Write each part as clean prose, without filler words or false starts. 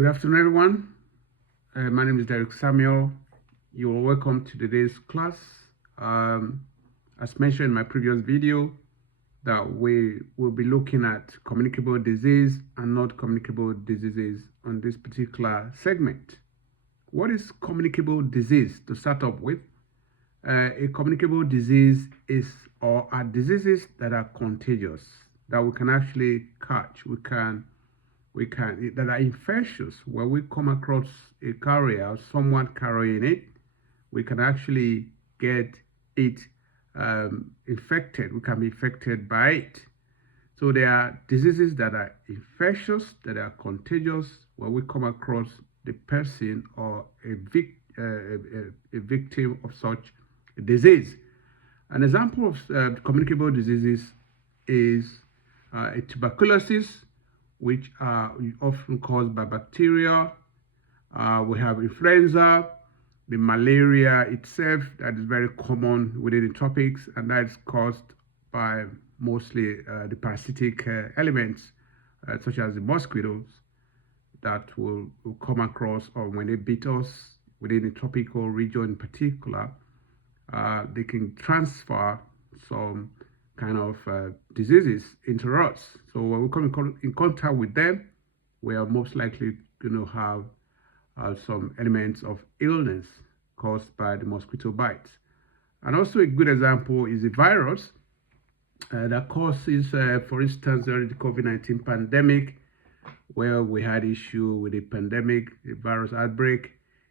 Good afternoon, everyone. My name is Derek Samuel. You are welcome to today's class. As mentioned in my previous video, that we will be looking at communicable disease and not communicable diseases on this particular segment. What is communicable disease to start up with? A communicable disease are diseases that are contagious, that we can actually catch. That are infectious. When we come across a carrier, someone carrying it, we can actually get it infected. We can be infected by it. So there are diseases that are infectious, that are contagious when we come across the person or a victim of such a disease. An example of communicable diseases is a tuberculosis, which are often caused by bacteria. We have influenza, the malaria itself, that is very common within the tropics, and that is caused by mostly the parasitic elements, such as the mosquitoes that will come across, or when they bite us within the tropical region in particular, they can transfer some kind of diseases into us. So when we come in contact with them, we are most likely going to have some elements of illness caused by the mosquito bites. And also a good example is a virus that causes, for instance, during the COVID-19 pandemic, where we had issue with a pandemic, a virus outbreak.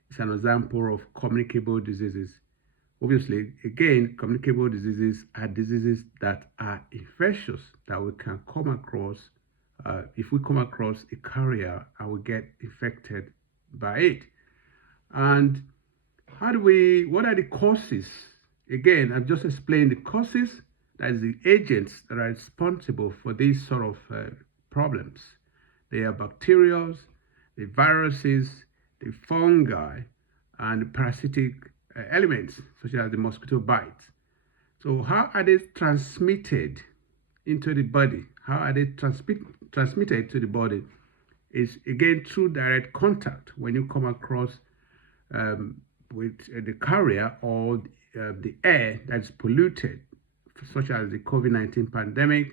It's an example of communicable diseases. Obviously, again, communicable diseases are diseases that are infectious, that we can come across if we come across a carrier and we get infected by it. And what are the causes? Again, I've just explained the causes, that is the agents that are responsible for these sort of problems. They are bacteria, the viruses, the fungi, and the parasitic elements, such as the mosquito bites. So how are they transmitted into the body? How are they transmitted to the body? Is again through direct contact. When you come across with the carrier or the air that's polluted, such as the COVID-19 pandemic,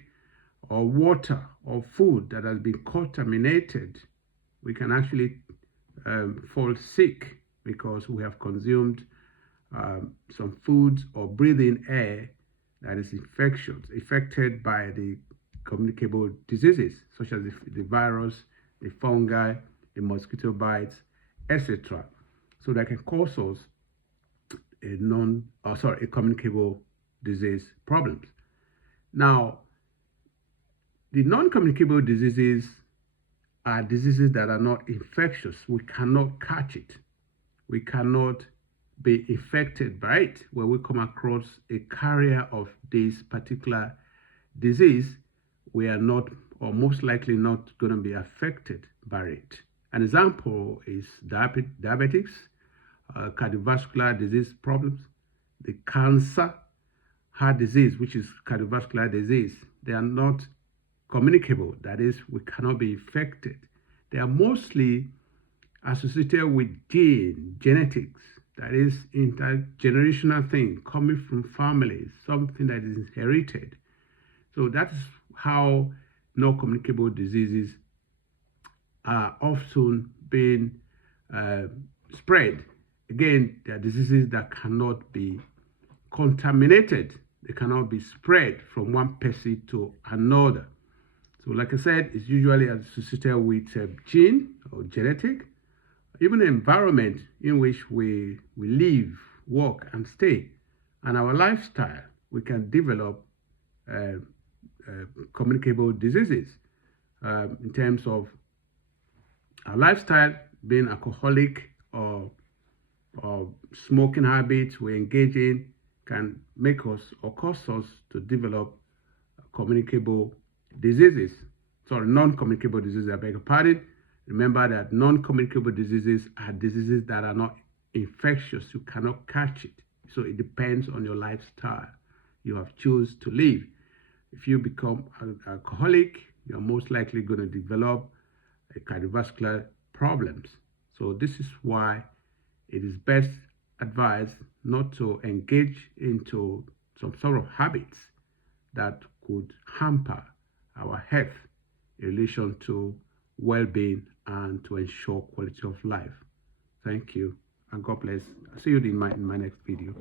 or water or food that has been contaminated, we can actually fall sick because we have consumed some foods or breathe in air that is infectious, affected by the communicable diseases, such as the virus, the fungi, the mosquito bites, etc. So that can cause us a communicable disease problems. Now, the non-communicable diseases are diseases that are not infectious. We cannot catch it. We cannot be infected by it. When we come across a carrier of this particular disease, we are not, or most likely not, going to be affected by it. An example is diabetics, cardiovascular disease problems, the cancer, heart disease, which is cardiovascular disease. They are not communicable. That is, we cannot be infected. They are mostly associated with genetics. That is intergenerational thing coming from families, something that is inherited. So that is how non-communicable diseases are often being spread. Again, they are diseases that cannot be contaminated. They cannot be spread from one person to another. So like I said, it's usually associated with gene or genetic, even the environment in which we live, work, and stay, and our lifestyle. We can develop communicable diseases in terms of our lifestyle, being alcoholic or smoking habits we engage in can make us or cause us to develop communicable diseases. Sorry, non-communicable diseases, I beg your pardon. Remember that non-communicable diseases are diseases that are not infectious. You cannot catch it. So it depends on your lifestyle you have chosen to live. If you become an alcoholic, you're most likely going to develop a cardiovascular problems. So this is why it is best advised not to engage into some sort of habits that could hamper our health in relation to well-being and to ensure quality of life. Thank you and God bless. I'll see you in my next video.